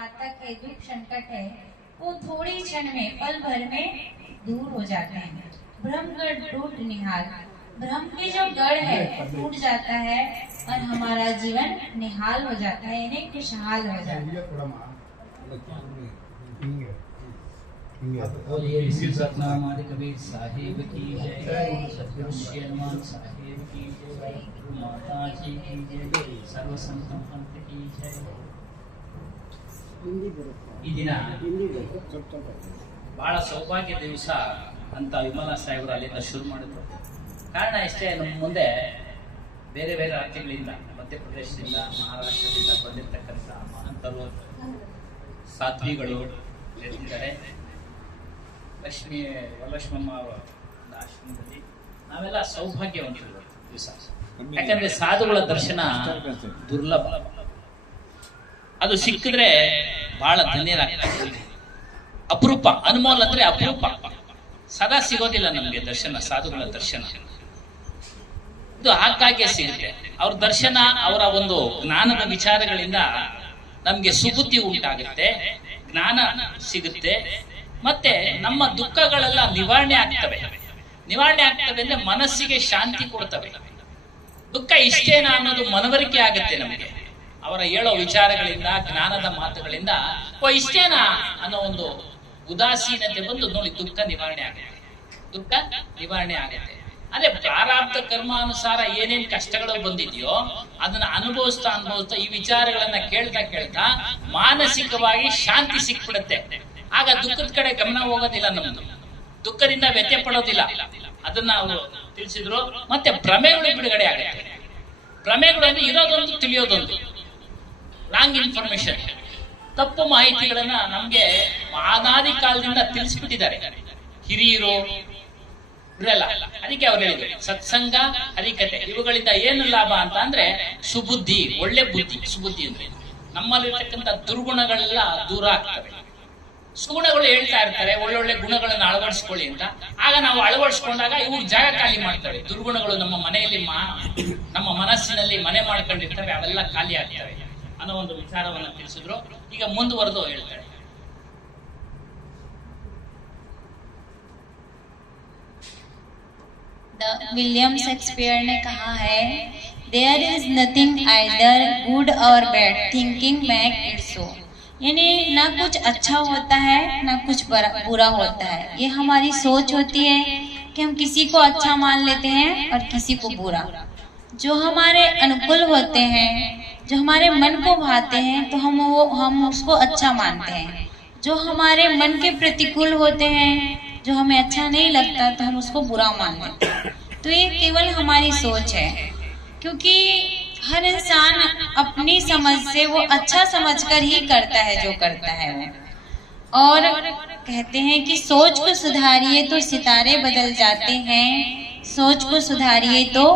पातक है, दुख संकट है, वो थोड़े क्षण में, पल भर में दूर हो जाते हैं। ब्रह्मगढ़ टूट निहाल, ब्रह्म के जो गढ़ है टूट जाता है और हमारा जीवन निहाल हो जाता है, यानी खुशहाल हो जाता है। बोलिए श्री सतनाम कबीर साहिब की जय, सतगुरु श्री हनुमान साहिब की जय, माता जी की जय, सर्व संतों पंथ की जय। ಈ ದಿನ ಬಹಳ ಸೌಭಾಗ್ಯ ದಿವಸ ಅಂತ ವಿಮಲಾ ಸಾಹೇಬರು ಅಲ್ಲಿಂದ ಶುರು ಮಾಡಿದ್ರು. ಕಾರಣ ಇಷ್ಟೇ, ನಮ್ಮ ಮುಂದೆ ಬೇರೆ ಬೇರೆ ರಾಜ್ಯಗಳಿಂದ, ಮಧ್ಯಪ್ರದೇಶದಿಂದ, ಮಹಾರಾಷ್ಟ್ರದಿಂದ ಬಂದಿರತಕ್ಕಂಥ ಮಹಂತರು, ಸಾಧ್ವಿಗಳು ಇರ್ತಿದ್ದಾರೆ. ವರಲಕ್ಷ್ಮಮ್ಮ ಅವರ ಆಶ್ರಮದಲ್ಲಿ ನಾವೆಲ್ಲ ಸೌಭಾಗ್ಯವಂತರು ದಿವಸ. ಯಾಕಂದ್ರೆ ಸಾಧುಗಳ ದರ್ಶನ ದುರ್ಲಭ, ಅದು ಸಿಕ್ಕಿದ್ರೆ ಬಹಳ ಧನ್ಯರಾಗ್ತಾರೆ. ಅಪರೂಪ, ಅನುಮೋಲ್ ಅಂದ್ರೆ ಅಪರೂಪ, ಸದಾ ಸಿಗೋದಿಲ್ಲ ನಮ್ಗೆ ದರ್ಶನ, ಸಾಧುಗಳ ದರ್ಶನ. ಇದು ಹಾಗಾಗಿ ಸಿಗುತ್ತೆ. ಅವ್ರ ದರ್ಶನ, ಅವರ ಒಂದು ಜ್ಞಾನದ ವಿಚಾರಗಳಿಂದ ನಮ್ಗೆ ಸುಬುದ್ಧಿ ಉಂಟಾಗುತ್ತೆ, ಜ್ಞಾನ ಸಿಗುತ್ತೆ, ಮತ್ತೆ ನಮ್ಮ ದುಃಖಗಳೆಲ್ಲ ನಿವಾರಣೆ ಆಗ್ತವೆ. ನಿವಾರಣೆ ಆಗ್ತವೆ ಅಂದ್ರೆ ಮನಸ್ಸಿಗೆ ಶಾಂತಿ ಕೊಡ್ತವೆ. ದುಃಖ ಇಷ್ಟೇನಾ ಅನ್ನೋದು ಮನವರಿಕೆ ಆಗುತ್ತೆ ನಮಗೆ. ಅವರ ಹೇಳೋ ವಿಚಾರಗಳಿಂದ, ಜ್ಞಾನದ ಮಾತುಗಳಿಂದ ಓ ಇಷ್ಟೇನಾ ಅನ್ನೋ ಒಂದು ಉದಾಸೀನತೆ ಬಂದು ನೋಡಿ ದುಃಖ ನಿವಾರಣೆ ಆಗುತ್ತೆ. ದುಃಖ ನಿವಾರಣೆ ಆಗುತ್ತೆ. ಅದೇ ಪ್ರಾರಬ್ಧ ಕರ್ಮಾನುಸಾರ ಏನೇನ್ ಕಷ್ಟಗಳು ಬಂದಿದೆಯೋ ಅದನ್ನ ಅನುಭವಿಸ್ತಾ ಈ ವಿಚಾರಗಳನ್ನ ಕೇಳ್ತಾ ಮಾನಸಿಕವಾಗಿ ಶಾಂತಿ ಸಿಕ್ಬಿಡುತ್ತೆ. ಆಗ ದುಃಖದ ಕಡೆ ಗಮನ ಹೋಗೋದಿಲ್ಲ, ನಮ್ದು ದುಃಖದಿಂದ ವ್ಯತ್ಯೆ ಪಡೋದಿಲ್ಲ. ಅದನ್ನ ಅವರು ತಿಳಿಸಿದ್ರು. ಮತ್ತೆ ಭ್ರಮೆಗಳು ಬಿಡುಗಡೆ ಆಗುತ್ತೆ. ಭ್ರಮೆಗಳು ಅಂದ್ರೆ ಇರೋದೊಂದು ತಿಳಿಯೋದೊಂದು, ರಾಂಗ್ ಇನ್ಫಾರ್ಮೇಶನ್, ತಪ್ಪು ಮಾಹಿತಿಗಳನ್ನ ನಮ್ಗೆ ಅನಾದಿ ಕಾಲದಿಂದ ತಿಳಿಸ್ಬಿಟ್ಟಿದ್ದಾರೆ ಹಿರಿಯರು ಇರಲ್ಲ. ಅದಕ್ಕೆ ಅವ್ರು ಹೇಳಿದ್ರು ಸತ್ಸಂಗ, ಹರಿಕತೆ, ಇವುಗಳಿಂದ ಏನು ಲಾಭ ಅಂತ ಅಂದ್ರೆ ಸುಬುದ್ಧಿ, ಒಳ್ಳೆ ಬುದ್ಧಿ. ಸುಬುದ್ಧಿ ಅಂದ್ರೆ ನಮ್ಮಲ್ಲಿರ್ತಕ್ಕಂಥ ದುರ್ಗುಣಗಳೆಲ್ಲ ದೂರ ಆಗ್ತವೆ. ಸುಗುಣಗಳು ಹೇಳ್ತಾ ಇರ್ತಾರೆ ಒಳ್ಳೊಳ್ಳೆ ಗುಣಗಳನ್ನು ಅಳವಡಿಸ್ಕೊಳ್ಳಿ ಅಂತ. ಆಗ ನಾವು ಅಳವಡಿಸ್ಕೊಂಡಾಗ ಇವು ಜಾಗ ಖಾಲಿ ಮಾಡ್ತವೆ. ದುರ್ಗುಣಗಳು ನಮ್ಮ ಮನೆಯಲ್ಲಿ ನಮ್ಮ ಮನಸ್ಸಿನಲ್ಲಿ ಮನೆ ಮಾಡ್ಕೊಂಡಿರ್ತವೆ, ಅವೆಲ್ಲ ಖಾಲಿ ಆಗ್ತವೆ ಅನ್ನೋ ಒಂದು ವಿಚಾರವನ್ನ ತಿಳಿಸಿದ್ರು. ಈಗ ಮುಂದುವರೆದು ಹೇಳ್ತಾರೆ. विलियम शेक्सपियर ने कहा है, there is nothing either good और bad, thinking make it so. यानी ना कुछ अच्छा होता है ना कुछ बुरा होता है, ये हमारी सोच होती है कि हम किसी को अच्छा मान लेते हैं और किसी को बुरा। जो हमारे अनुकूल होते हैं, जो हमारे मन को भाते हैं, तो हम उसको अच्छा मानते हैं। जो हमारे मन के प्रतिकूल होते हैं, जो हमें अच्छा नहीं लगता, तो हम उसको बुरा मान लेते हैं। तो ये केवल हमारी सोच है, क्योंकि हर इंसान अपनी समझ से वो अच्छा समझकर ही करता है जो करता है वो। और कहते हैं कि सोच को सुधारिए तो सितारे बदल जाते हैं, सोच को सुधारिए तो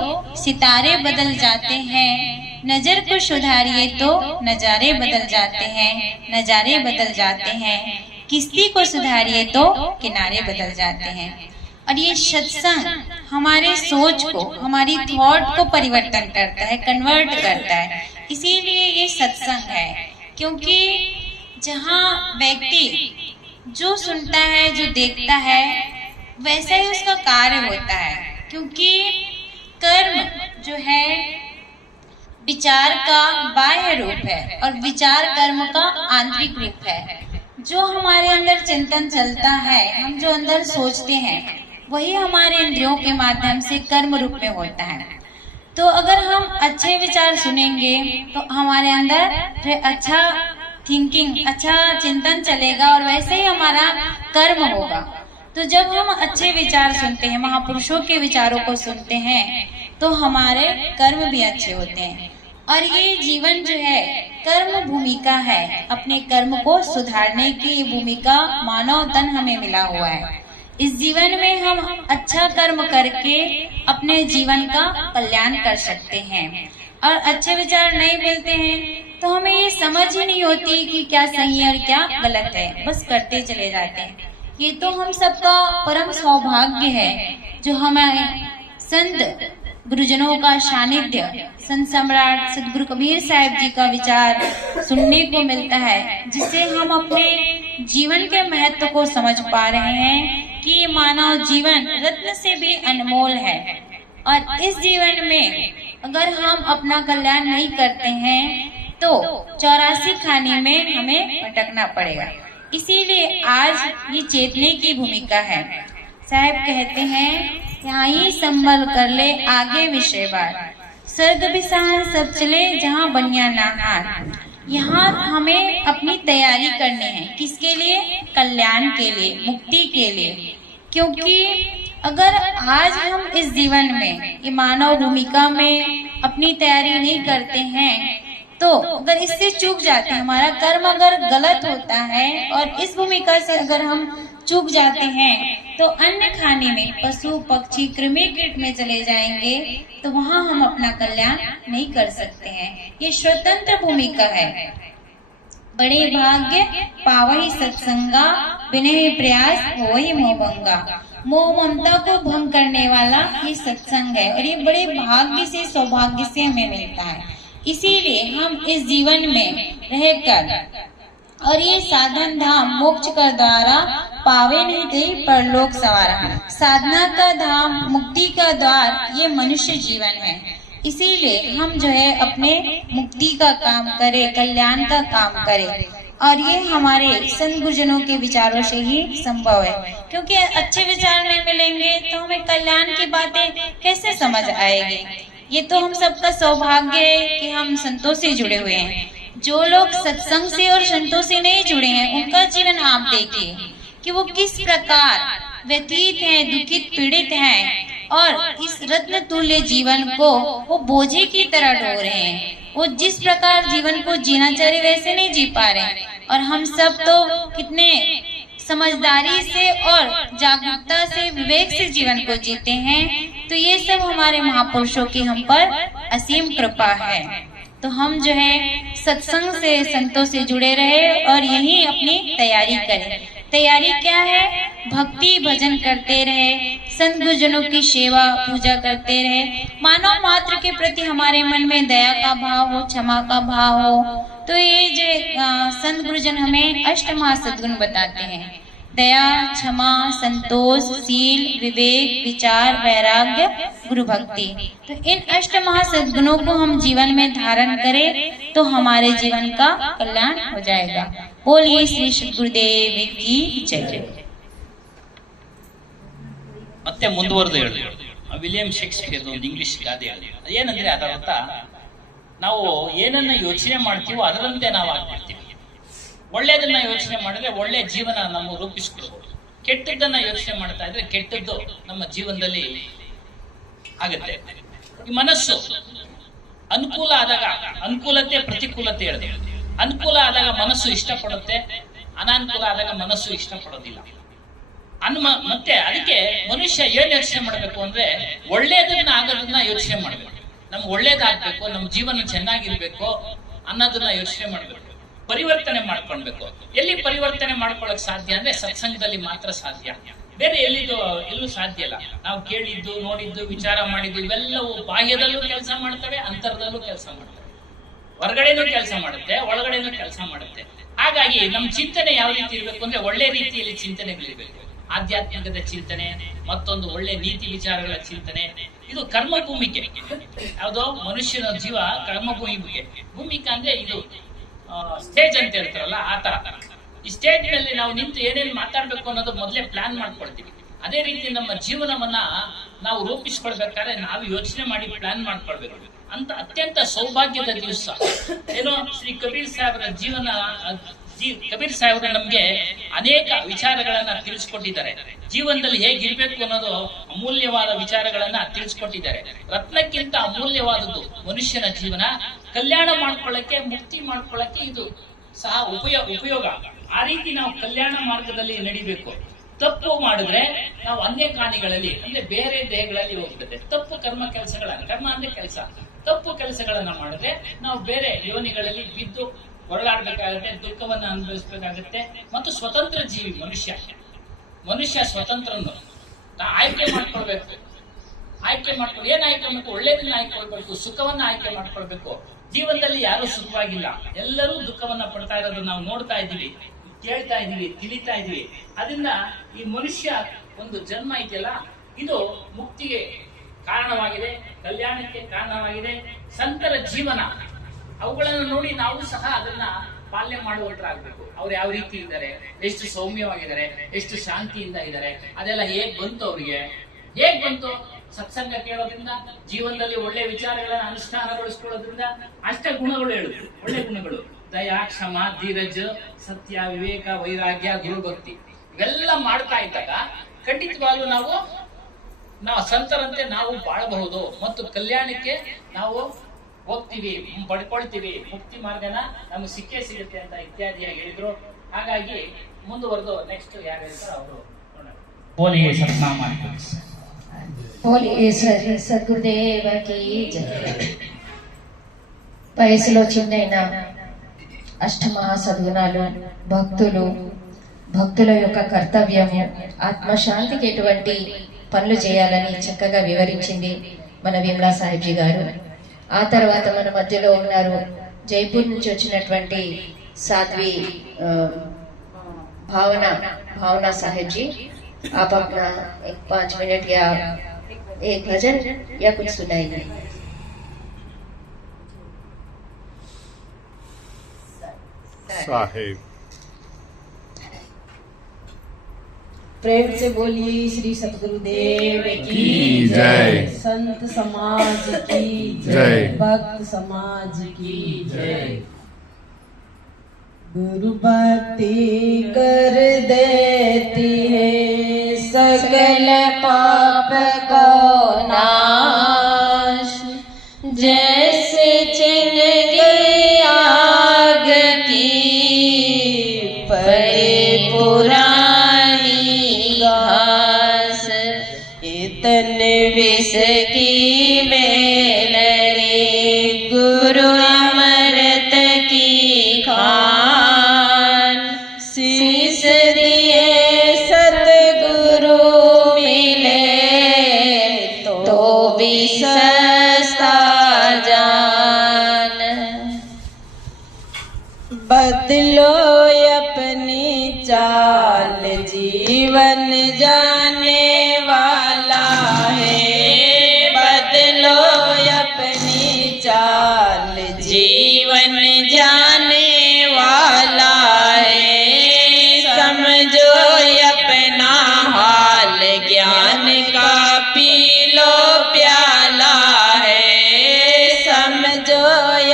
सितारे बदल जाते हैं, नजर को सुधारिए तो नजारे बदल जाते हैं, नजारे बदल जाते हैं, किश्ती को सुधारिए तो किनारे बदल जाते हैं। और ये सत्संग हमारे सोच को, हमारी थॉट को परिवर्तन करता है, कन्वर्ट करता है। इसीलिए ये सत्संग है, क्योंकि जहाँ व्यक्ति जो सुनता है, जो देखता है, वैसा ही उसका कार्य होता है। क्योंकि कर्म जो है विचार का बाह्य रूप है और विचार कर्म का आंतरिक रूप है। जो हमारे अंदर चिंतन चलता है, हम जो अंदर सोचते हैं, वही हमारे इंद्रियों के माध्यम से कर्म रूप में होता है। तो अगर हम अच्छे विचार सुनेंगे तो हमारे अंदर अच्छा थिंकिंग, अच्छा चिंतन चलेगा और वैसे ही हमारा कर्म होगा। तो जब हम अच्छे विचार सुनते हैं, महापुरुषों के विचारों को सुनते हैं, तो हमारे कर्म भी अच्छे होते हैं। और ये जीवन जो है कर्म भूमिका है, अपने कर्म को सुधारने की ये भूमिका मानव तन हमें मिला हुआ है। इस जीवन में हम अच्छा कर्म करके अपने जीवन का कल्याण कर सकते हैं। और अच्छे विचार नहीं मिलते हैं तो हमें ये समझ ही नहीं होती कि क्या सही है और क्या गलत है, बस करते चले जाते हैं। ये तो हम सबका परम सौभाग्य है जो हमें संत गुरुजनों का सानिध्य, संत सम्राट सदगुरु कबीर साहिब जी का विचार सुनने को मिलता है, जिससे हम अपने जीवन के महत्व को समझ पा रहे हैं कि ये मानव जीवन रत्न से भी अनमोल है और इस जीवन में अगर हम अपना कल्याण नहीं करते हैं तो 84 खाने में हमें भटकना पड़ेगा। इसीलिए आज ये चेतने की भूमिका है। साहब कहते हैं, यहाँ ही संभल कर ले आगे विषय बार, स्वर्ग बिसान सब चले जहाँ बनिया नाहार। यहाँ हमें अपनी तैयारी करनी है, किसके लिए? कल्याण के लिए, मुक्ति के लिए। क्योंकि अगर आज हम इस जीवन में ये मानव भूमिका में अपनी तैयारी नहीं करते हैं तो अगर इससे चूक जाते हैं, हमारा कर्म अगर गलत होता है और इस भूमिका से अगर हम चूक जाते हैं तो अन्य खाने में पशु पक्षी कृमि कीट में चले जाएंगे तो वहाँ हम अपना कल्याण नहीं कर सकते हैं। ये स्वतंत्र भूमिका है। बड़े भाग्य पावही सत्संगा, विनय प्रयास होहि मोहभंगा। मोह ममता को भंग करने वाला ये सत्संग है और ये बड़े भाग्य से, सौभाग्य से हमें मिलता है। इसीलिए हम इस जीवन में रहकर और ये साधन धाम मोक्ष का द्वारा पावे नहीं दे परलोक सवारा। साधना का धाम, मुक्ति का द्वार ये मनुष्य जीवन है। इसीलिए हम जो है अपने मुक्ति का काम करें, कल्याण का काम करें और ये हमारे संत गुरुजनों के विचारों से ही संभव है। क्योंकि अच्छे विचार नहीं मिलेंगे तो हमें कल्याण की बातें कैसे समझ आएगी। ये तो हम सबका सौभाग्य है कि हम संतों से जुड़े हुए हैं। जो लोग सत्संग से और संतों से नहीं जुड़े हैं उनका जीवन आप देखिए कि वो किस प्रकार व्यतीत हैं, दुखित पीड़ित हैं और इस रत्न तुल्य जीवन को वो बोझे की तरह ढो रहे हैं। वो जिस प्रकार जीवन को जीना चाहिए वैसे नहीं जी पा रहे और हम सब तो कितने समझदारी से और जागरूकता से, विवेक से जीवन को जीते हैं। तो ये सब हमारे महापुरुषों की हम पर असीम कृपा है। तो हम जो है सत्संग से, संतों से जुड़े रहे और यही अपनी तैयारी करें। तैयारी क्या है? भक्ति भजन करते रहे, संत गुरुजनों की सेवा पूजा करते रहे, मानव मात्र के प्रति हमारे मन में दया का भाव हो, क्षमा का भाव हो। तो ये जो संत गुरुजन हमें अष्ट महासद्गुण बताते हैं, दया, क्षमा, संतोष, सील, विवेक, विचार, वैराग्य, गुरु भक्ति। तो इन अष्ट महासद्गुणों को हम जीवन में धारण करें तो हमारे जीवन का कल्याण हो जाएगा। बोलिए श्री सद्गुरुदेव की जय। ಮತ್ತೆ ಮುಂದುವರೆದು ಹೇಳಿ ವಿಲಿಯಂ ಶೇಕ್ಸ್ಪಿಯರ್ ಒಂದು ಇಂಗ್ಲಿಷ್ ಗಾದೆ ಏನಂದ್ರೆ ಅದರ ಅರ್ಥ ನಾವು ಏನನ್ನ ಯೋಚನೆ ಮಾಡ್ತೀವೋ ಅದರಂತೆ ನಾವು ಆಗ್ಬಿಡ್ತೀವಿ. ಒಳ್ಳೆಯದನ್ನ ಯೋಚನೆ ಮಾಡಿದ್ರೆ ಒಳ್ಳೆ ಜೀವನ ನಾವು ರೂಪಿಸ್ಕೊಳ್ಬಹುದು. ಕೆಟ್ಟದ್ದನ್ನ ಯೋಚನೆ ಮಾಡ್ತಾ ಇದ್ರೆ ಕೆಟ್ಟದ್ದು ನಮ್ಮ ಜೀವನದಲ್ಲಿ ಆಗುತ್ತೆ. ಈ ಮನಸ್ಸು ಅನುಕೂಲ ಆದಾಗ ಅನುಕೂಲತೆ ಪ್ರತಿಕೂಲತೆ ಹೇಳಿದೆ. ಅನುಕೂಲ ಆದಾಗ ಮನಸ್ಸು ಇಷ್ಟಪಡುತ್ತೆ, ಅನಾನುಕೂಲ ಆದಾಗ ಮನಸ್ಸು ಇಷ್ಟಪಡೋದಿಲ್ಲ. ಮತ್ತೆ ಅದಕ್ಕೆ ಮನುಷ್ಯ ಏನ್ ಯೋಚನೆ ಮಾಡ್ಬೇಕು ಅಂದ್ರೆ ಒಳ್ಳೇದನ್ನ ಆಗೋದನ್ನ ಯೋಚನೆ ಮಾಡ್ಬೇಕು. ನಮ್ಗೆ ಒಳ್ಳೇದಾಗ್ಬೇಕು, ನಮ್ಮ ಜೀವನ ಚೆನ್ನಾಗಿರ್ಬೇಕು ಅನ್ನೋದನ್ನ ಯೋಚನೆ ಮಾಡ್ಬೇಕು. ಪರಿವರ್ತನೆ ಮಾಡ್ಕೊಳ್ಬೇಕು. ಎಲ್ಲಿ ಪರಿವರ್ತನೆ ಮಾಡ್ಕೊಳಕ್ ಸಾಧ್ಯ ಅಂದ್ರೆ ಸತ್ಸಂಗದಲ್ಲಿ ಮಾತ್ರ ಸಾಧ್ಯ. ಬೇರೆ ಎಲ್ಲೂ ಸಾಧ್ಯ ಇಲ್ಲ. ನಾವು ಕೇಳಿದ್ದು, ನೋಡಿದ್ದು, ವಿಚಾರ ಮಾಡಿದ್ದು ಇವೆಲ್ಲವೂ ಬಾಹ್ಯದಲ್ಲೂ ಕೆಲಸ ಮಾಡ್ತವೆ, ಅಂತರದಲ್ಲೂ ಕೆಲಸ ಮಾಡ್ತವೆ. ಹೊರಗಡೆನೂ ಕೆಲಸ ಮಾಡುತ್ತೆ, ಒಳಗಡೆನೂ ಕೆಲಸ ಮಾಡುತ್ತೆ. ಹಾಗಾಗಿ ನಮ್ಮ ಚಿಂತನೆ ಯಾವ ರೀತಿ ಇರಬೇಕು ಅಂದ್ರೆ ಒಳ್ಳೆ ರೀತಿಯಲ್ಲಿ ಚಿಂತನೆಗಳಿರ್ಬೇಕು. ಆಧ್ಯಾತ್ಮಿಕದ ಚಿಂತನೆ, ಮತ್ತೊಂದು ಒಳ್ಳೆ ನೀತಿ ವಿಚಾರಗಳ ಚಿಂತನೆ. ಇದು ಕರ್ಮ ಭೂಮಿಕೆ. ಯಾವುದೋ ಮನುಷ್ಯನ ಜೀವ ಕರ್ಮ ಭೂಮಿಕೆ ಅಂದ್ರೆ ಇದು ಸ್ಟೇಜ್ ಅಂತ ಹೇಳ್ತಾರಲ್ಲ ಆ ತರ. ಈ ಸ್ಟೇಜ್ ನಲ್ಲಿ ನಾವು ನಿಂತು ಏನೇನು ಮಾತಾಡ್ಬೇಕು ಅನ್ನೋದು ಮೊದಲೇ ಪ್ಲಾನ್ ಮಾಡ್ಕೊಳ್ತೀವಿ. ಅದೇ ರೀತಿ ನಮ್ಮ ಜೀವನವನ್ನ ನಾವು ರೂಪಿಸ್ಕೊಳ್ಬೇಕಾದ್ರೆ ನಾವು ಯೋಚನೆ ಮಾಡಿ ಪ್ಲಾನ್ ಮಾಡ್ಕೊಳ್ಬೇಕು. ಅಂತ ಅತ್ಯಂತ ಸೌಭಾಗ್ಯದ ದಿವಸ ಏನೋ ಶ್ರೀ ಕಬೀರ್ ಸಾಹೇಬರ ಜೀವನ. ಕಬೀರ್ ಸಾಹೇಬರು ನಮ್ಗೆ ಅನೇಕ ವಿಚಾರಗಳನ್ನ ತಿಳಿಸ್ಕೊಟ್ಟಿದ್ದಾರೆ. ಜೀವನದಲ್ಲಿ ಹೇಗಿರ್ಬೇಕು ಅನ್ನೋದು ಅಮೂಲ್ಯವಾದ ವಿಚಾರಗಳನ್ನ ತಿಳಿಸ್ಕೊಟ್ಟಿದ್ದಾರೆ. ರತ್ನಕ್ಕಿಂತ ಅಮೂಲ್ಯವಾದದ್ದು ಮನುಷ್ಯನ ಜೀವನ. ಕಲ್ಯಾಣ ಮಾಡ್ಕೊಳ್ಳಕ್ಕೆ, ಮುಕ್ತಿ ಮಾಡ್ಕೊಳ್ಳಕ್ಕೆ ಇದು ಸಹ ಉಪಯೋಗ. ಆ ರೀತಿ ನಾವು ಕಲ್ಯಾಣ ಮಾರ್ಗದಲ್ಲಿ ನಡಿಬೇಕು. ತಪ್ಪು ಮಾಡಿದ್ರೆ ನಾವು ಅನ್ಯ ಕಾಣಿಗಳಲ್ಲಿ ಅಂದ್ರೆ ಬೇರೆ ದೇಹಗಳಲ್ಲಿ ಹೋಗ್ತದೆ. ತಪ್ಪು ಕರ್ಮ ಅಂದ್ರೆ ಕೆಲಸ. ತಪ್ಪು ಕೆಲಸಗಳನ್ನ ಮಾಡಿದ್ರೆ ನಾವು ಬೇರೆ ಯೋನಿಗಳಲ್ಲಿ ಬಿದ್ದು ಹೊರಳಾಡ್ಬೇಕಾಗುತ್ತೆ, ದುಃಖವನ್ನ ಅನುಭವಿಸ್ಬೇಕಾಗುತ್ತೆ. ಮತ್ತು ಸ್ವತಂತ್ರ ಜೀವಿ ಮನುಷ್ಯ ಸ್ವತಂತ್ರನು ಆಯ್ಕೆ ಮಾಡ್ಕೊಳ್ಬೇಕು. ಆಯ್ಕೆ ಮಾಡ್ಕೊಂಡು ಏನ್ ಆಯ್ಕೆ ಮಾಡ್ಬೇಕು? ಒಳ್ಳೇದನ್ನ ಆಯ್ಕೊಳ್ಬೇಕು, ಸುಖವನ್ನ ಆಯ್ಕೆ ಮಾಡ್ಕೊಳ್ಬೇಕು. ಜೀವನದಲ್ಲಿ ಯಾರು ಸುಖವಾಗಿಲ್ಲ, ಎಲ್ಲರೂ ದುಃಖವನ್ನ ಪಡ್ತಾ ಇರೋದು ನಾವು ನೋಡ್ತಾ ಇದ್ದೀವಿ, ಕೇಳ್ತಾ ಇದೀವಿ, ತಿಳಿತಾ ಇದೀವಿ. ಅದರಿಂದ ಈ ಮನುಷ್ಯ ಒಂದು ಜನ್ಮ ಇದೆಯಲ್ಲ, ಇದು ಮುಕ್ತಿಗೆ ಕಾರಣವಾಗಿದೆ, ಕಲ್ಯಾಣಕ್ಕೆ ಕಾರಣವಾಗಿದೆ. ಸಂತರ ಜೀವನ ಅವುಗಳನ್ನು ನೋಡಿ ನಾವು ಸಹ ಅದನ್ನ ಪಾಲನೆ ಮಾಡುವಂತರಾಗಬೇಕು. ಅವ್ರು ಯಾವ ರೀತಿ ಇದ್ದಾರೆ, ಎಷ್ಟು ಸೌಮ್ಯವಾಗಿದ್ದಾರೆ, ಎಷ್ಟು ಶಾಂತಿಯಿಂದ ಇದ್ದಾರೆ, ಅದೆಲ್ಲ ಹೇಗ್ ಬಂತು ಅವ್ರಿಗೆ? ಹೇಗ್ ಬಂತು? ಸತ್ಸಂಗ ಕೇಳೋದ್ರಿಂದ, ಜೀವನದಲ್ಲಿ ಒಳ್ಳೆ ವಿಚಾರಗಳನ್ನ ಅನುಷ್ಠಾನಗೊಳಿಸ್ಕೊಳ್ಳೋದ್ರಿಂದ ಅಷ್ಟ ಗುಣಗಳು ಹೇಳುದು, ಒಳ್ಳೆ ಗುಣಗಳು: ದಯಾ, ಕ್ಷಮ, ಧೀರಜ, ಸತ್ಯ, ವಿವೇಕ, ವೈರಾಗ್ಯ, ಗುರುಭಕ್ತಿ. ಇವೆಲ್ಲ ಮಾಡ್ತಾ ಇದ್ದಾಗ ಖಂಡಿತವಾಗ್ಲೂ ನಾವು ಸಂತರಂತೆ ನಾವು ಬಾಳಬಹುದು ಮತ್ತು ಕಲ್ಯಾಣಕ್ಕೆ ನಾವು ಹೋಗ್ತೀವಿ, ಪಡ್ಕೊಳ್ತೀವಿ, ಮುಕ್ತಿ ಮಾರ್ಗನ ನಮ್ಗೆ ಸಿಕ್ಕೇ ಸಿಗುತ್ತೆ ಅಂತ ಇತ್ಯಾದಿಯಾಗಿ ಹೇಳಿದ್ರು. ಹಾಗಾಗಿ ಮುಂದುವರೆದು ನೆಕ್ಸ್ಟ್ ಯಾರು ಹೇಳ್ತಾರೋ ಅವರು बोलिए सतनाम। बोलिए सद्गुरुदेव की जय। వయసులో చిన్నైన అష్టమహా సద్గుణాలు, భక్తుల యొక్క కర్తవ్యము, ఆత్మశాంతికి ఎటువంటి పనులు చేయాలని చక్కగా వివరించింది మన విమలా సాహిబ్జీ గారు. ఆ తర్వాత మన మధ్యలో ఉన్నారు జైపూర్ నుంచి వచ్చినటువంటి సాధ్వి भावना साहिब जी। आप अपना 5 मिनट या एक भजन या कुछ सुनाइए। साहिब प्रेम से बोलिए श्री सतगुरुदेव की जय, संत समाज की जय, भक्त समाज की जय। गुरु भक्ति कर देती है सकल पाप को नाश, जैसे जिंदगी आग की परे पुरानी घास, इतने विष की मेलरी गुरु अमृत की खान, शीश दिए सतगुरु मिले तो भी सस्ता जान। बदलो अपनी चाल, जीवन जाने वाला है। बदलो अपनी चाल, जीवन जाने वाला है। समझो अपना हाल, ज्ञान का पी लो प्याला है। समझो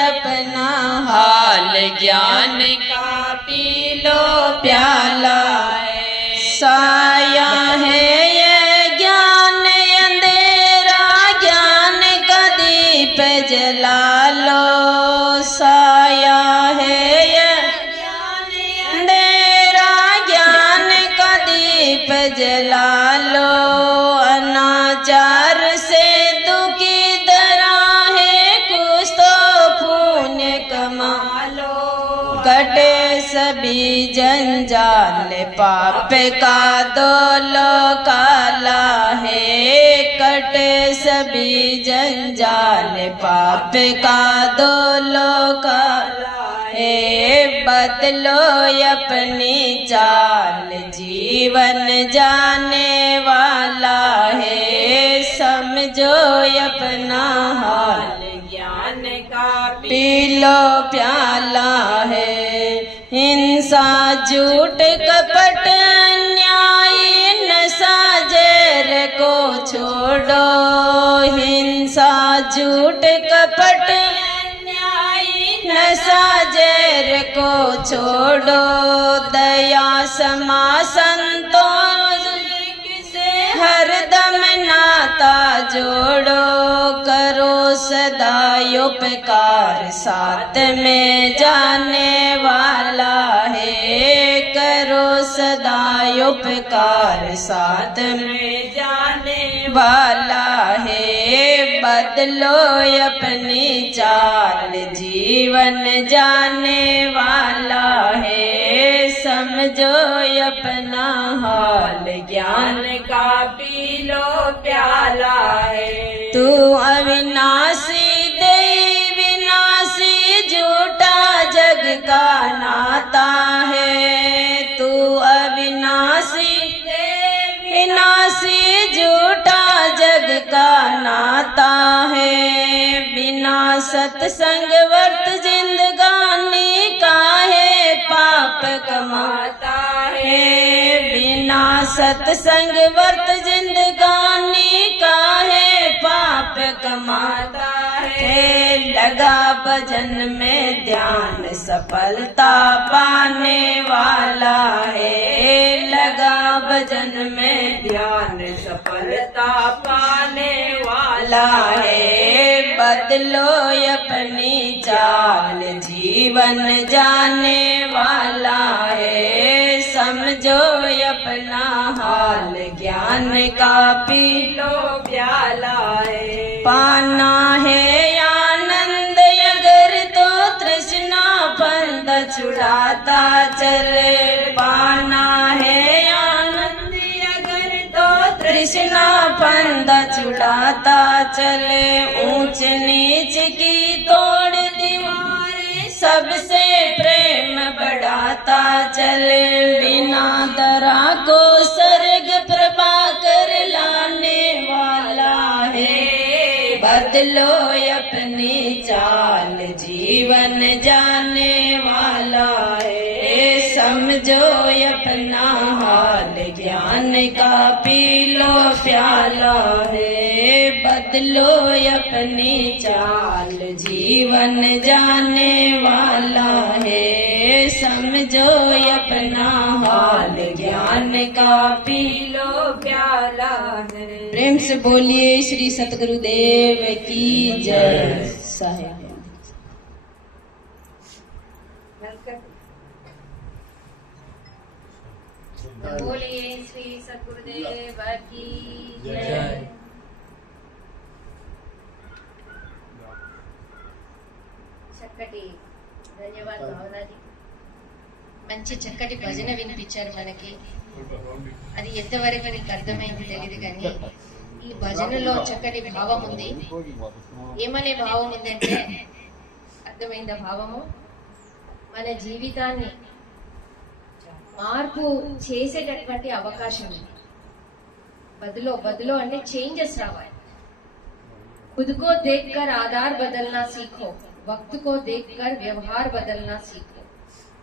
अपना हाल, ज्ञान का पी लो प्याला है। साया है ये ज्ञान अंधेरा, ज्ञान का दीप जला लो। साया है ये ज्ञान अंधेरा, ज्ञान का दीप जला लो। अनाचार से दुखी दरा है, कुछ तो पुण्य कमा लो। कटे सभी जंजाल, पाप का दोलो काला है। कटे सभी जंजाल, पाप का दोलो काला है। बदलो अपनी चाल, जीवन जाने वाला है। समझो अपना हाल, ज्ञान का पी लो प्याला है। हिंसा झूठ कपट न्याय नशा जहर को छोड़ो। हिंसा झूठ कपट न्याय नशा जहर को छोड़ो। दया समा संतों से हरदम नाता जोड़ो। करो सदा उपकार, साथ में जाने वाला है। करो सदा उपकार, साथ में जाने वाला है। बदलो अपनी चाल, जीवन जाने वाला है। सम समझो अपना हाल, ज्ञान का पी लो प्याला है। तू अविनाशी देव विनाशी, झूठा जग का नाता है। तू अविनाशी देव विनाशी, झूठा जग का नाता है। बिना सत्संग वर्त जिंदगानी काहे पाप कमाता है। बिना सत्संग वर्त जिंदगानी काहे पाप कमाता है। लगा भजन में ध्यान सफलता पाने वाला है। लगा भजन में ध्यान सफलता पाने वाला है। बदलो अपनी चाल, जीवन जाने वाला है। समझो अपना हाल, ज्ञान का पी लो प्याला है। पाना है आनंद अगर तो तृष्णा पंथ छुड़ाता चले। पाना है आनंद अगर तो तृष्णा पंथ छुड़ाता चले। ऊंच नीच की तोड़ दीवारें सबसे प्रेम बढ़ाता चले। बिना दरा को सर्ग प्रभा कर लाने वाला है। बदलो अपनी चाल, जीवन जाने वाला है। समझो अपना हाल, ज्ञान का पी लो प्याला है। बदलो अपनी चाल, जीवन जाने वाला है। समझो अपना हाल, ज्ञान का पी लो प्याला है। प्रेम से बोलिए श्री सतगुरुदेव की जय। साहेब बोलिए श्री सतगुरुदेव की जय। చక్కటి ధన్యవాదాలు భావనాజీ. మంచి చక్కటి భజన వినిపించారు మనకి. అది ఎంతవరకు నీకు అర్థమైంది తెలియదు కానీ ఈ భజనలో చక్కటి భావం ఉంది. ఏమనే భావం ఉందంటే, అర్థమైందా భావము? మన జీవితాన్ని మార్పు చేసేటటువంటి అవకాశం ఉంది. బదులో అంటే చేంజెస్ రావాలి. खुद को देखकर आधार बदलना सीखो, वक्त को देखकर व्यवहार बदलना सीखो।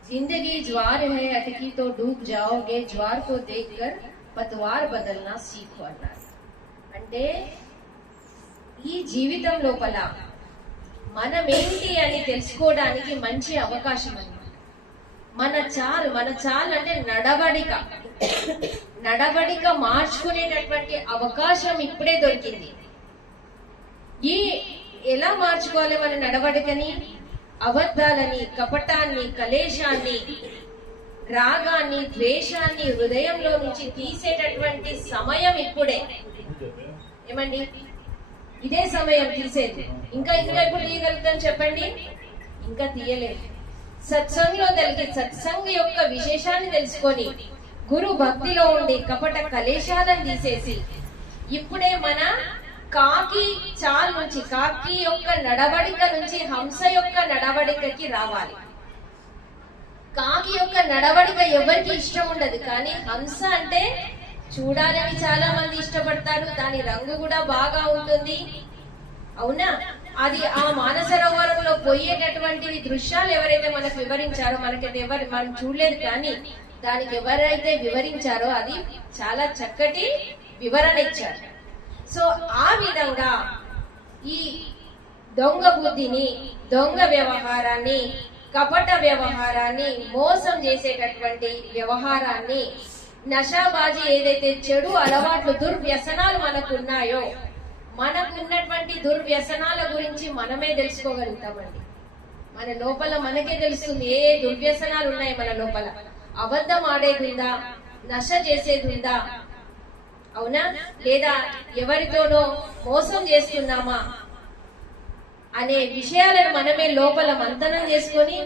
जिंदगी ज्वार है अटकी तो डूब जाओगे, ज्वार को देखकर पतवार बदलना सीखो అన్నారు. అంటే ఈ జీవితం లోపల మనం ఏంటి అని తెలుసుకోవడానికి మంచి అవకాశం అన్నమాట. మన చాల్ అంటే నడవడిక మార్చుకునేటటువంటి అవకాశం ఇప్పుడే దొరికింది. ఈ ఎలా మార్చుకోవాలి మన నడవడికని? అబద్ధాలని, కపటాన్ని, కలేశాన్ని, రాగాన్ని, ద్వేషాన్ని హృదయంలో నుంచి తీసేటటువంటి సమయం ఇప్పుడే. ఏమండి, ఇదే సమయం తీసేది. ఇంకా ఎప్పుడు తీయగలుగుతాం చెప్పండి? ఇంకా తీయలేదు. సత్సంగంలో సత్సంగ యొక్క విశేషాన్ని తెలుసుకొని గురు భక్తిలో ఉండి కపట కలేశాలను తీసేసి ఇప్పుడే మన కాకి చాల్ నుంచి, కాకి యొక్క నడవడిక నుంచి హంస యొక్క నడవడికకి రావాలి. కాకి యొక్క నడవడిక ఎవరికి ఇష్టం ఉండదు, కానీ హంస అంటే చూడాలని చాలా మంది ఇష్టపడతారు. దాని రంగు కూడా బాగా ఉంటుంది, అవునా? అది ఆ మానసరోవరంలో పోయేటటువంటి దృశ్యాలు ఎవరైతే మనకు వివరించారో, మనం చూడలేదు, కానీ దానికి ఎవరైతే వివరించారో అది చాలా చక్కటి వివరణ ఇచ్చారు. సో ఆ విధంగా ఈ దొంగ బుద్ధిని, దొంగ వ్యవహారాన్ని, కపట వ్యవహారాన్ని, మోసం చేసేటటువంటి వ్యవహారాన్ని, నషాబాజీ ఏదైతే చెడు అలవాట్లు, దుర్వ్యసనాలు మనకున్నాయో, మనకున్నటువంటి దుర్వ్యసనాల గురించి మనమే తెలుసుకోగలుగుతామండి. మన లోపల మనకే తెలుస్తుంది ఏ దుర్వ్యసనాలు ఉన్నాయి మన లోపల. అబద్ధం ఆడేది ఉందా, నశ చేసేది ఉందా, అవునా? లేదా ఎవరితోనో మోసం చేస్తున్నామా అనే విషయాలను మనమే లోపల మంతనం చేసుకొని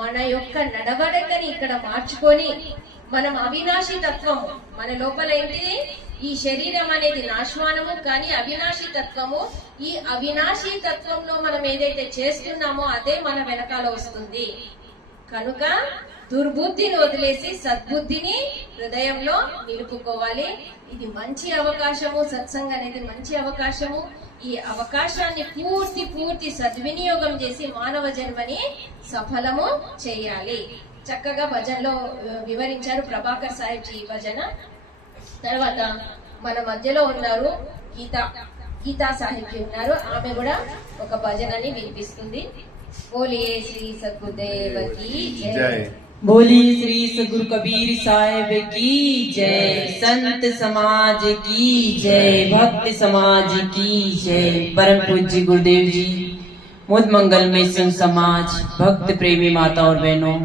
మన యొక్క నడవడికని ఇక్కడ మార్చుకొని మనం అవినాశి తత్వము మన లోపల ఏంటిది? ఈ శరీరం అనేది నాశవానము, కానీ అవినాశి తత్వము. ఈ అవినాశి తత్వంలో మనం ఏదైతే చేస్తున్నామో అదే మన వెనకాల వస్తుంది. కనుక దుర్బుద్ధిని వదిలేసి సద్బుద్ధిని హృదయంలో నిలుపుకోవాలి. ఇది మంచి అవకాశము, సత్సంగం అనేది మంచి అవకాశము. ఈ అవకాశాన్ని పూర్తి సద్వినియోగం చేసి మానవ జన్మని సఫలము చేయాలి. చక్కగా భజనలో వివరించారు ప్రభాకర్ సాహెబ్ జీ భజన. తర్వాత మన మధ్యలో ఉన్నారు గీతా సాహెబ్ జీ ఉన్నారు, ఆమె కూడా ఒక భజనని వినిపిస్తుంది. బోలియే శ్రీ సద్గురుదేవ की जय। बोलिए श्री सद्गुरु कबीर साहिब की जय, संत समाज की जय, भक्त समाज की जय। परम पूज्य गुरुदेव जी, मुद मंगल में संत समाज, भक्त प्रेमी माता और बहनों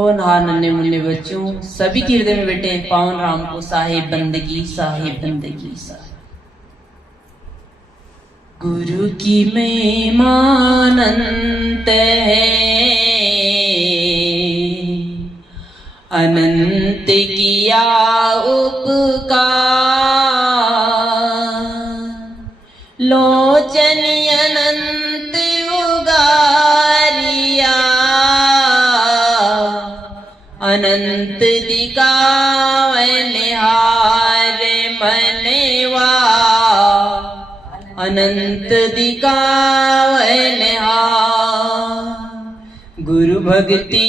और नन्हे मुन्ने बच्चों, सभी के हृदय में बैठे पावन राम को साहिब बंदगी, साहिब बंदगी, साहिब। गुरु की महिमा अनंत है, अनंत किया उपकार, लोचन अनंत उगारिया, अनंत दिखावे निहार मनेवा, अनंत दिखावे निहार। गुरु भक्ति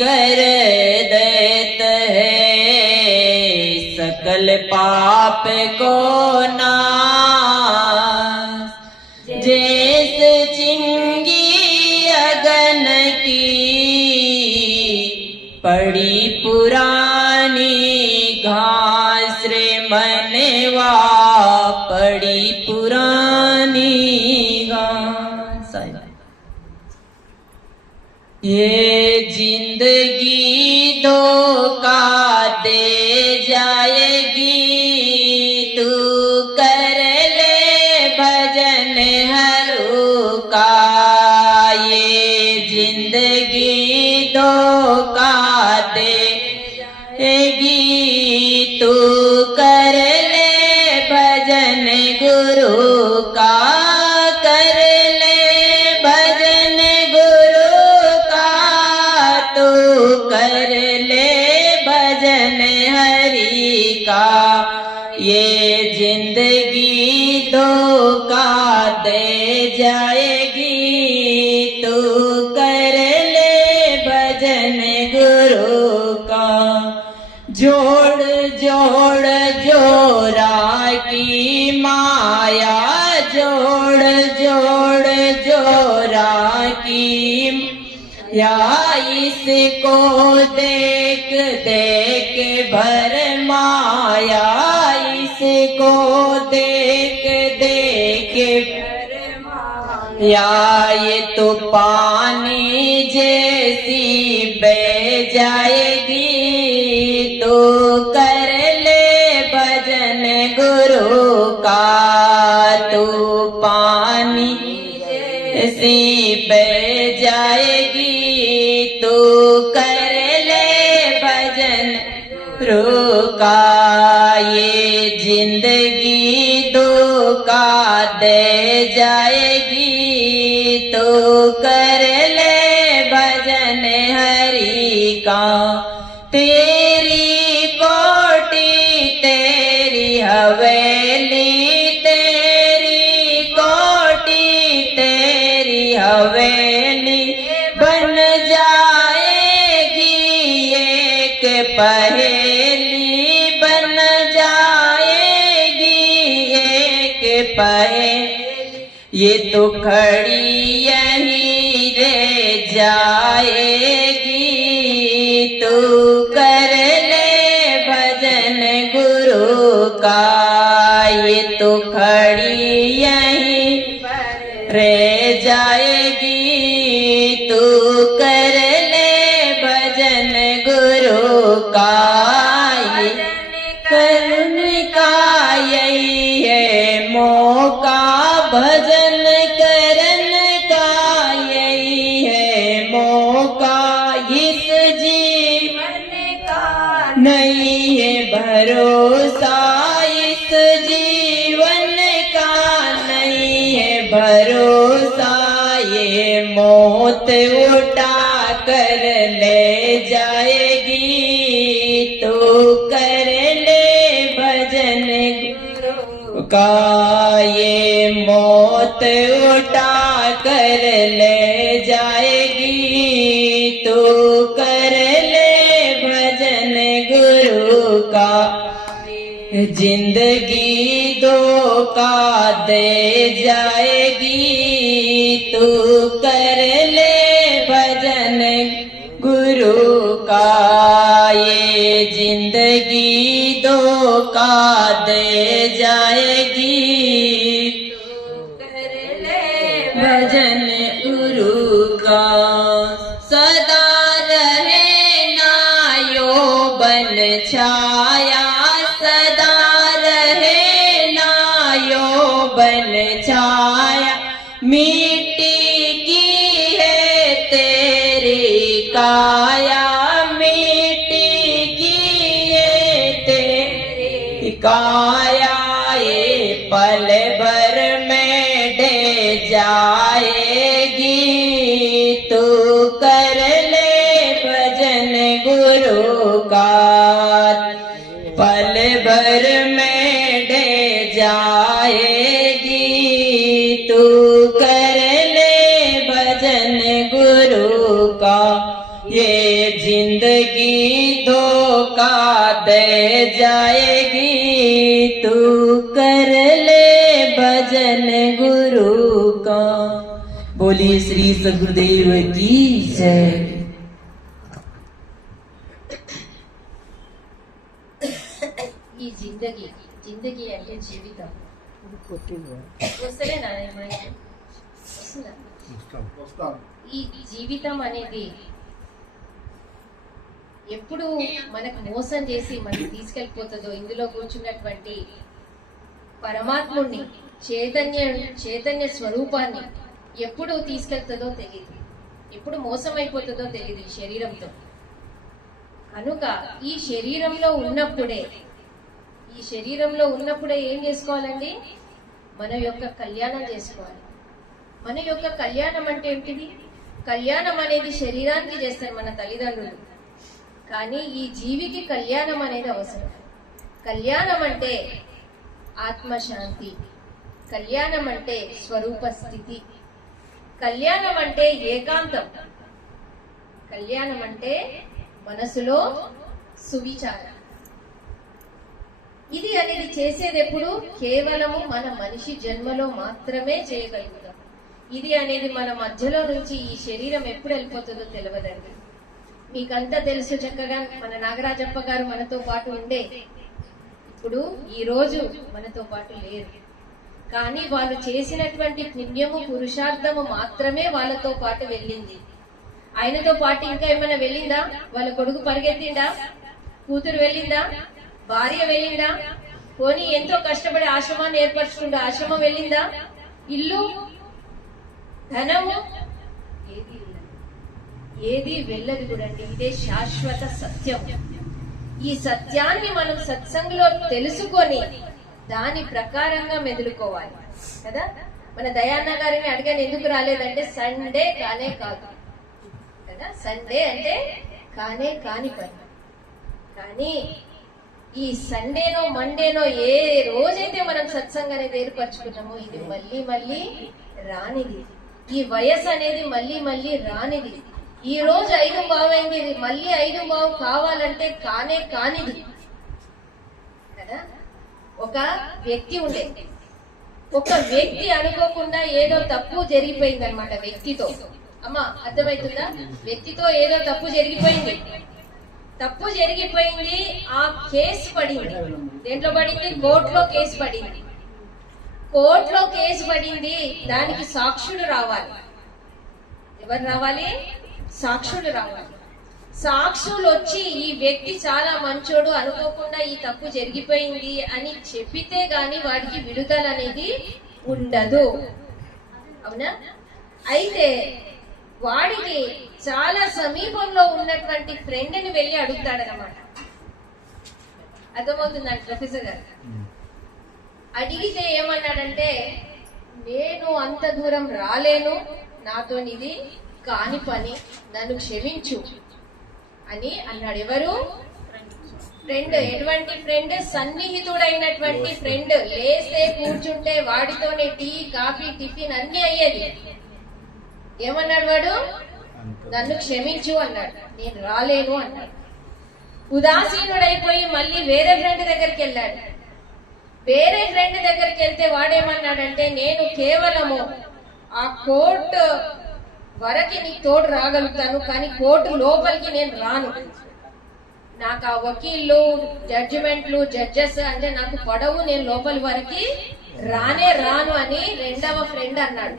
कर देत है, सकल पाप को नाश। जैसे चिंगी अगन की पड़ी पुरानी घास रे मनवा, पड़ी पुरानी घास। ये जिंदगी धोखा दे जाएगी, तू कर ले भजन हरू का। ये जिंदगी धोखा दे जाएगी, तू कर ले भजन गुरु का, कर ले भजन गुरु का, तू कर ले भजन हरि का। ये जिंदगी धोखा दे जाएगी, तू कर ले भजन गुरु का। जोड़ जोड़ जोरा की माया, जोड़ जोड़ जोरा की या, इसको देख देख भर माया, इसको देख देख भर माया। ये तो पानी जैसी बह जाएगी, तो कर ले भजन गुरु का। तो पानी जैसी बह जाएगी, तो कर ले भजन गुरु का। ये जिंदगी धोखा दे जाएगी, तो कर ले भजन हरि का। तेरी कोटी तेरी हवेली, तेरी कोटी तेरी हवेली बन जाएगी एक पहेली, बन जाएगी एक पहेली। ये तो खड़ी यहीं रह जाएगी, तू कर ले भजन गुरु का। ये तो खड़ी यहीं रह जाएगी, तू कर ले भजन गुरु का। ये करने का यही है मौका, भजन करन का यही है मौका। इस जीवन नहीं है भरोसा इस जीवन का, नहीं है भरोसा ये मौत उठा कर ले जाएगी। तो कर ले भजन गुरु का, ये मौत उठा कर ले जाएगी। तो कर ले भजन गुरु का, जिंदगी धोखा दे जाएगी। तू कर ले भजन गुरु का, ये जिंदगी धोखा दे जाएगी। तू कर ले भजन गुरु का, सदा रहे ना यौवन छाया, सदा रहे ना यौवन छाया। मिट्टी की है तेरी काया, मिट्टी की है तेरी काया। ये पल भर में ढह जाएगी। तू कर ले भजन गुरु का, पल भर में ढह जाएगी। तू कर ले भजन गुरु का, ये जिंदगी धोखा दे जाएगी। तू कर ले भजन गुरु का। बोलिए श्री सद्गुरुदेव की जय। ఈ జిందగీ అంటే జీవితం. వస్తలేనా ఈ జీవితం అనేది ఎప్పుడు మనకు మోసం చేసి మనకి తీసుకెళ్ళిపోతుందో, ఇందులో కూర్చున్నటువంటి పరమాత్ముడిని, చైతన్య స్వరూపాన్ని ఎప్పుడు తీసుకెళ్తుందో తెలియదు, ఎప్పుడు మోసం అయిపోతుందో తెలియదు ఈ శరీరంతో. కనుక ఈ శరీరంలో ఉన్నప్పుడే ఏం చేసుకోవాలండి? మన యొక్క కళ్యాణం చేసుకోవాలి. మన యొక్క కళ్యాణం అంటే ఏంటిది? కళ్యాణం అనేది శరీరానికి చేస్తారు మన తల్లిదండ్రులు, కానీ ఈ జీవికి కళ్యాణం అనేది అవసరం. కళ్యాణం అంటే ఆత్మశాంతి, కళ్యాణం అంటే స్వరూప స్థితి, కళ్యాణం అంటే ఏకాంతం, కళ్యాణం అంటే మనసులో సువిచారం. ఇది అనేది చేసేది ఎప్పుడు? కేవలము మన మనిషి జన్మలో మాత్రమే చేయగలుగుతాం. ఇది అనేది మన మధ్యలో నుంచి ఈ శరీరం ఎప్పుడు వెళ్ళిపోతుందో తెలియదండి. మీకంతా తెలుసు చక్కగా. మన నాగరాజప్ప గారు మనతో పాటు ఉండే, ఇప్పుడు ఈ రోజు మనతో పాటు లేరు, కానీ వాళ్ళు చేసినటువంటి పుణ్యము పురుషార్థము మాత్రమే వాళ్ళతో పాటు వెళ్ళింది. ఆయనతో పాటు ఇంకా ఏమైనా వెళ్ళిందా? వాళ్ళ కొడుకు పరిగెత్తిండా? కూతురు వెళ్ళిందా? భార్య వెళ్ళిందా? పోనీ ఎంతో కష్టపడి ఆశ్రమాన్ని ఏర్పరచుకుంటూ ఆశ్రమం వెళ్ళిందా? ఇల్లు, ధనము ఏది వెళ్ళదు కూడా. ఇదే శాశ్వత సత్యం. ఈ సత్యాన్ని మనం సత్సంగంలో తెలుసుకొని దాని ప్రకారంగా మెదులుకోవాలి కదా. మన దయాన్న గారిని అడిగాను ఎందుకు రాలేదంటే సండే కానే కాదు కదా. సండే అంటే కానే కాని పని. కానీ ఈ సండేనో మండేనో ఏ రోజైతే మనం సత్సంగం అనేది ఏర్పరచుకున్నామో ఇది మళ్ళీ మళ్ళీ రానిది. ఈ వయసు అనేది మళ్ళీ మళ్ళీ రానిది. ఈ రోజు 5:15 అయింది, ఇది మళ్ళీ 5:15 కావాలంటే కానే కానిది కదా. ఒక వ్యక్తి ఉండే, ఒక వ్యక్తి అనుకోకుండా ఏదో తప్పు జరిగిపోయింది అనమాట వ్యక్తితో. అమ్మా అర్థమవుతుందా? వ్యక్తితో ఏదో తప్పు జరిగిపోయింది. తప్పు జరిగిపోయింది, ఆ కేసు పడింది. దేంట్లో పడింది? కోర్టులో కేసు పడింది. కోర్టులో కేసు పడింది, దానికి సాక్షులు రావాలి. ఎవరు రావాలి? సాక్షులు రావాలి. సాక్షులు వచ్చి ఈ వ్యక్తి చాలా మంచోడు, అనుకోకుండా ఈ తప్పు జరిగిపోయింది అని చెప్పితే గాని వాడికి విడుదల అనేది ఉండదు. అవునా? అయితే వాడికి చాలా సమీపంలో ఉన్నటువంటి ఫ్రెండ్ని వెళ్ళి అడుగుతాడనమాట. అర్థమవుతుందండి ప్రొఫెసర్ గారు? అడిగితే ఏమన్నాడంటే, నేను అంత దూరం రాలేను, నాతో ఇది కాని పని, నన్ను క్షమించు అని అన్నాడు. ఎవరు? ఫ్రెండ్. ఎటువంటి ఫ్రెండ్? సన్నిహితుడైనటువంటి ఫ్రెండ్. లేస్తే కూర్చుంటే వాడితోనే టీ, కాఫీ, టిఫిన్ అన్ని అయ్యేది. ఏమన్నాడు వాడు? నన్ను క్షమించు అన్నాడు, నేను రాలేను అన్నాడు. ఉదాసీనుడైపోయి మళ్ళీ వేరే ఫ్రెండ్ దగ్గరికి వెళ్ళాడు. వేరే ఫ్రెండ్ దగ్గరికి వెళ్తే వాడేమన్నాడంటే, నేను కేవలము ఆ కోర్టు వరకు నీకు తోడు రాగలుగుతాను, కానీ కోర్టు లోపలికి నేను రాను. నాకు ఆ వకీళ్ళు, జడ్జిమెంట్లు, జడ్జెస్ అంటే నాకు పడవు, నేను లోపలి వరకు రానే రాను అని రెండవ ఫ్రెండ్ అన్నాడు.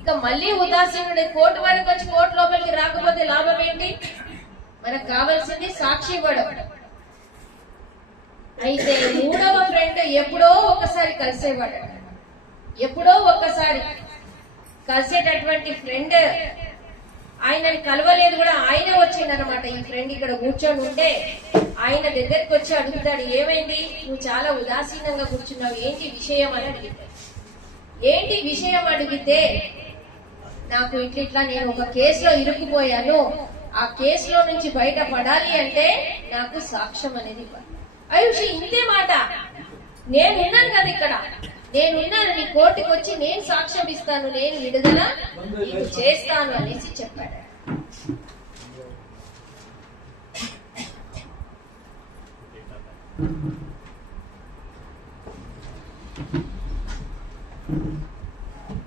ఇక మళ్ళీ ఉదాసీనుడే కోర్టు వరకు వచ్చి కోర్టు లోపలికి రాకపోతే లాభం ఏంటి? మనకు కావాల్సింది సాక్షి ఇవ్వడం. అయితే మూడవ ఫ్రెండ్ ఎప్పుడో ఒకసారి కలిసేవాడు. ఎప్పుడో ఒక్కసారి కలిసేటటువంటి ఫ్రెండ్ ఆయనని కలవలేదు కూడా, ఆయన వచ్చిందనమాట. ఈ ఫ్రెండ్ ఇక్కడ కూర్చొని ఉంటే ఆయన దగ్గరికి వచ్చి అడుగుతాడు, ఏమైంది, నువ్వు చాలా ఉదాసీనంగా కూర్చున్నావు, ఏంటి విషయం అని అడిగితే, ఏంటి విషయం అడిగితే, నాకు ఇట్లా నేను ఒక కేసులో ఇరుక్కుపోయాను, ఆ కేసులో నుంచి బయటపడాలి అంటే నాకు సాక్ష్యం అనేది ఇవ్వాలి. అయ్యుషి ఇంతే మాట, నేనున్నాను కదా ఇక్కడ, నేనున్నాను, నీ కోర్టుకు వచ్చి నేను సాక్ష్యం ఇస్తాను, నేను విడుదల నీకు చేస్తాను అనేసి చెప్పాడు.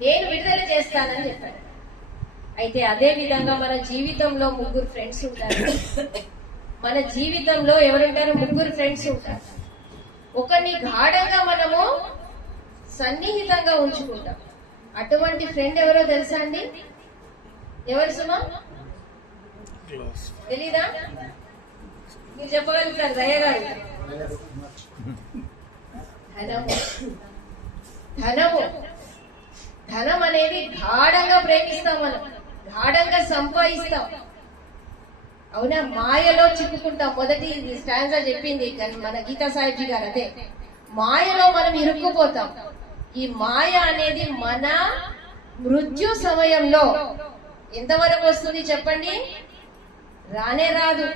నేను విడుదల చేస్తానని చెప్పాడు. అయితే అదే విధంగా మన జీవితంలో ముగ్గురు ఫ్రెండ్స్ ఉంటారు. మన జీవితంలో ఎవరుంటారు? ముగ్గురు ఫ్రెండ్స్ ఉంటారు. ఒకరిని గాఢంగా మనము సన్నిహితంగా ఉంచుకుంటాం. అటువంటి ఫ్రెండ్ ఎవరో తెలుసా అండి? ఎవరు సుమా? తెలీదా? మీరు చెప్పగలుగుతారు దయగారు. ధనము. ధనము. ధనం అనేది గాఢంగా ప్రేమిస్తాం, మనం గాఢంగా సంపాదిస్తాం. అవునా? మాయలో చిక్కుకుంటాం. మొదటి స్టాంజా చెప్పింది మన గీతా సాహిబ్ గారు. అదే మాయలో మనం ఇరుక్కుపోతాం. ఈ మాయ అనేది మన మృత్యు సమయంలో ఎంతవరకు వస్తుంది చెప్పండి? రానే రాదు.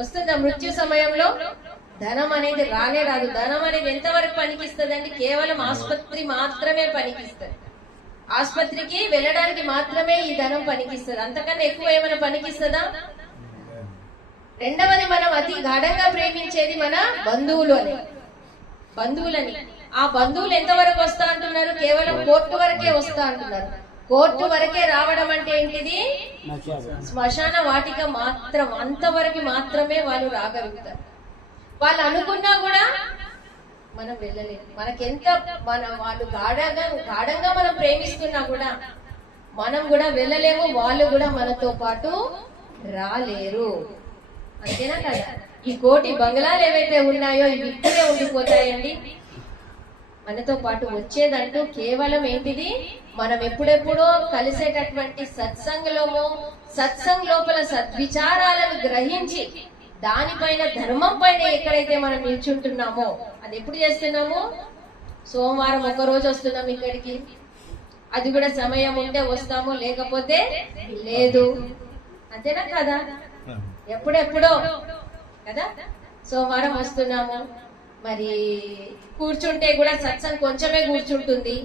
వస్తుందా మృత్యు సమయంలో? ధనం అనేది రానే రాదు. ధనం అనేది ఎంతవరకు పనికిస్తుందండి? కేవలం ఆసుపత్రి మాత్రమే పనికిస్తుంది. ఆసుపత్రికి వెళ్ళడానికి మాత్రమే ఈ ధనం పనికిస్తుంది. అంతకన్నా ఎక్కువ ఏమైనా పనికిస్తుందా? రెండవది, మనం అతి గాఢంగా ప్రేమించేది మన బంధువులని. ఆ బంధువులు ఎంతవరకు వస్తా అంటున్నారు? కేవలం కోర్టు వరకే వస్తా అంటున్నారు. కోర్టు వరకే రావడం అంటే ఏంటిది? శ్మశాన వాటిక మాత్రం, అంతవరకు మాత్రమే వాళ్ళు రాగలుగుతారు. వాళ్ళు అనుకున్నా కూడా మనం వెళ్ళలేము. మనకెంత వాళ్ళు గాఢంగా మనం ప్రేమిస్తున్నా కూడా మనం కూడా వెళ్ళలేము, వాళ్ళు కూడా మనతో పాటు రాలేరు. అంతేనా కదా? ఈ కోటి బంగ్లాలు ఏవైతే ఉన్నాయో ఇవి ఇక్కడే ఉండిపోతాయండి. మనతో పాటు వచ్చేదంటూ కేవలం ఏంటిది? మనం ఎప్పుడెప్పుడో కలిసేటటువంటి సత్సంగ్ లోపల సద్విచారాలను గ్రహించి దానిపైన, ధర్మం పైన ఎక్కడైతే మనం నిల్చుంటున్నామో అది ఎప్పుడు చేస్తున్నాము? సోమవారం ఒక రోజు వస్తున్నాం ఇక్కడికి, అది కూడా సమయం ఉంటే వస్తాము, లేకపోతే లేదు. అంతేనా కదా? ఎప్పుడెప్పుడో కదా సోమవారం వస్తున్నాము. మరి కూర్చుంటే కూడా సత్సంగ్ కొంచెమే కూర్చుంటుంది.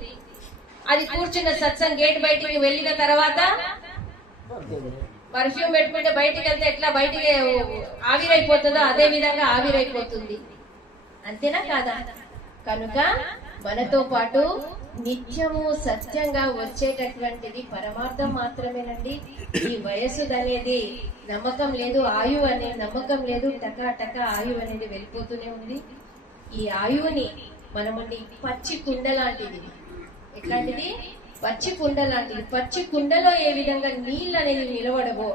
అది కూర్చున్న సత్సంగ్ గేట్ బయటికి వెళ్ళిన తర్వాత పర్ఫ్యూమ్ పెట్టుకుంటే బయటికి వెళ్తే ఎట్లా బయటికి ఆవిరైపోతుందో అదే విధంగా ఆవిరైపోతుంది. అంతేనా కాదా? కనుక మనతో పాటు నిత్యము సత్యంగా వచ్చేటటువంటిది పరమార్థం మాత్రమేనండి. ఈ వయస్సు అనేది నమ్మకం లేదు, ఆయువు అనే నమ్మకం లేదు. టకా ఆయువు అనేది వెళ్ళిపోతూనే ఉంది. ఈ ఆయువుని మనముండి పచ్చి కుండ లాంటిది. ఎట్లాంటిది? పచ్చి కుండ లాంటిది. పచ్చి కుండలో ఏ విధంగా నీళ్ళు అనేది నిలబడవో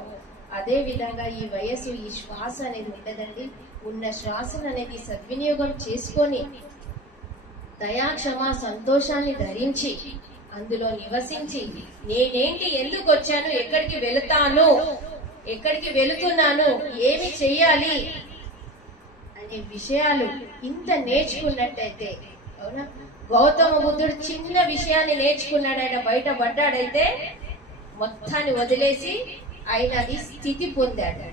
అదే విధంగా ఈ వయస్సు, ఈ శ్వాస అనేది ఉండదండి. ఉన్న శ్వాసను అనేది సద్వినియోగం చేసుకొని దయాక్షమ సంతోషాన్ని ధరించి అందులో నివసించి నేనేంటి, ఎందుకు వచ్చాను, ఎక్కడికి వెళుతున్నాను, ఏమి చెయ్యాలి అనేటువంటి విషయాలు ఇంత నేర్చుకున్నట్టయితే, అవునా, గౌతమ బుద్ధుడు చిన్న విషయాన్ని నేర్చుకున్నాడు, ఆయన బయట పడ్డాడైతే మొత్తాన్ని వదిలేసి ఆయన అది స్థితి పొందాడు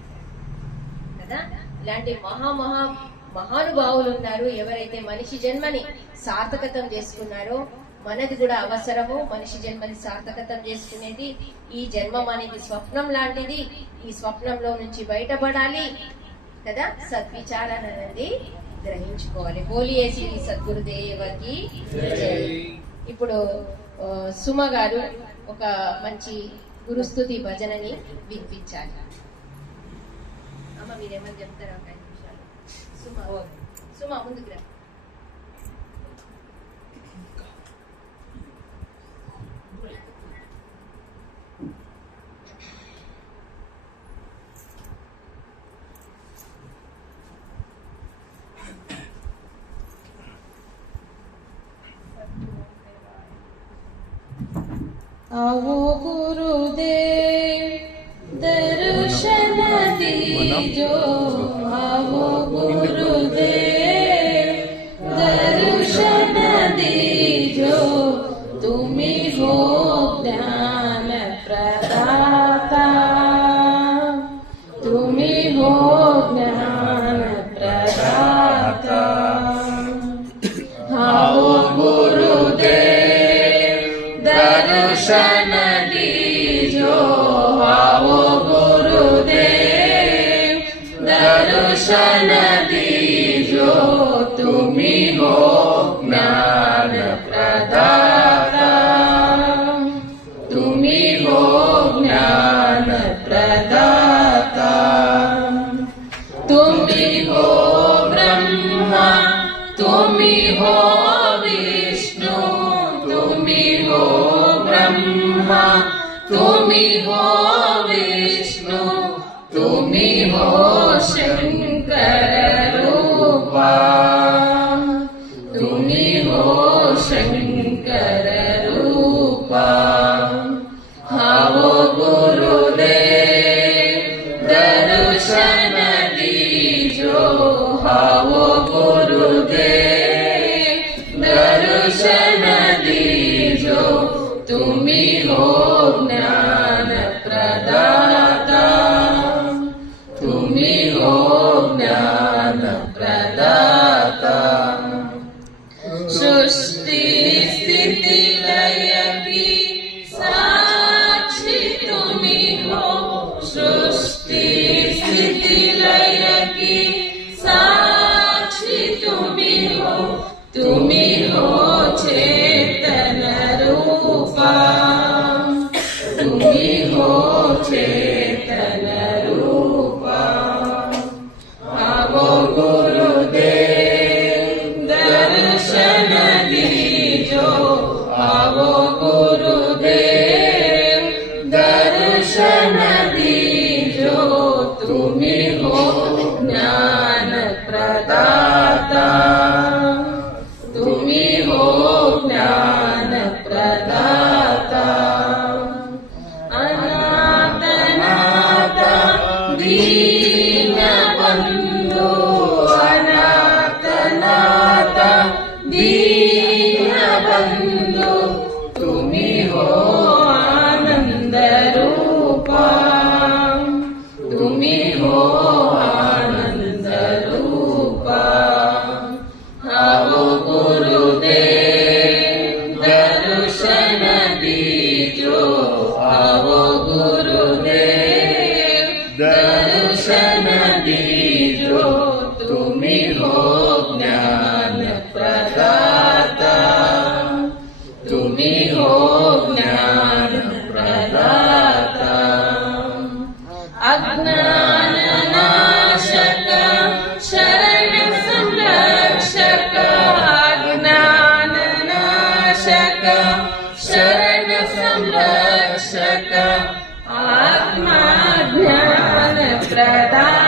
కదా. ఇలాంటి మహానుభావులు ఉన్నారు. ఎవరైతే మనిషి జన్మని సార్థకతం చేసుకున్నారో మనది కూడా అవసరము. మనిషి జన్మని సార్థకతం చేసుకునేది ఈ జన్మం అనేది స్వప్నం లాంటిది. ఈ స్వప్నంలో నుంచి బయటపడాలి కదా, సద్విచారణ అనేది గ్రహించుకోవాలి. బోలియే శ్రీ సద్గురుదేవకి జై. ఇప్పుడు సుమ గారు ఒక మంచి గురుస్తుతి భజనని వినిపించాలి. అమ్మ మీరేమని చెప్తారా? ఒక 5 నిమిషాలు. సుమ ముందుకు రా. आवो गुरुदेव दर्शन दीजो, आवो गुरुदेव दर्शन दीजो, तुम्ही हो ज्ञान प्रदाता, तुम्ही हो ज्ञान प्रदाता. आवो गुरुदेव दर्शन दीजो, आवो गुरुदेव दर्शन दीजो, तुम्ही हो ज्ञान प्रदाता, तुम्ही हो ज्ञान प्रदाता. तुम्ही हो ब्रह्मा, तुम्ही हो विष्णु, तुम्ही हो ब्रह्मा, तुम्ही हो विष्णु, तुम्ही हो शंकर रूपा, तुम्ही हो शंकर रूपा. आवो गुरुदेव दर्शन दीजो, आवो गुरुदेव दर्शन दीजो, तुम्ही हो ज्ञान प्रदाता, तुम्ही हो ज्ञान प्रदाता. सृष्टि स्थिति लय की साक्षी तुम्ही हो, सृष्टि स्थिति लय की साक्षी तुम्ही हो, तुम्ही हो चेतन रूपा, तुम्ही हो चेतन रूपा. आवो गुरुदेव दर्शन दीजो, आवो गुरुदेव दर्शन दीजो, तुम्ही हो ज्ञान प्रदाता, तुम्ही हो ज्ञान प्रदाता. अनाथ दीन बंधु, अनाथ दीन बंधु, तुम्ही हो आनंद रूपा, तुम्ही हो आनंद रूपा. आवो गुरुदेव दर्शन दीजो, आवो गुरुदेव दर्शन दीजो, तुम्ही हो ज्ञान प्रदाता, तुम्ही हो ज्ञान प्रदाता. अज्ञान नाशक शरण संरक्षक, अज्ञान नाशक शरण संरक्षक, आत्मा ज्ञान प्रदाता,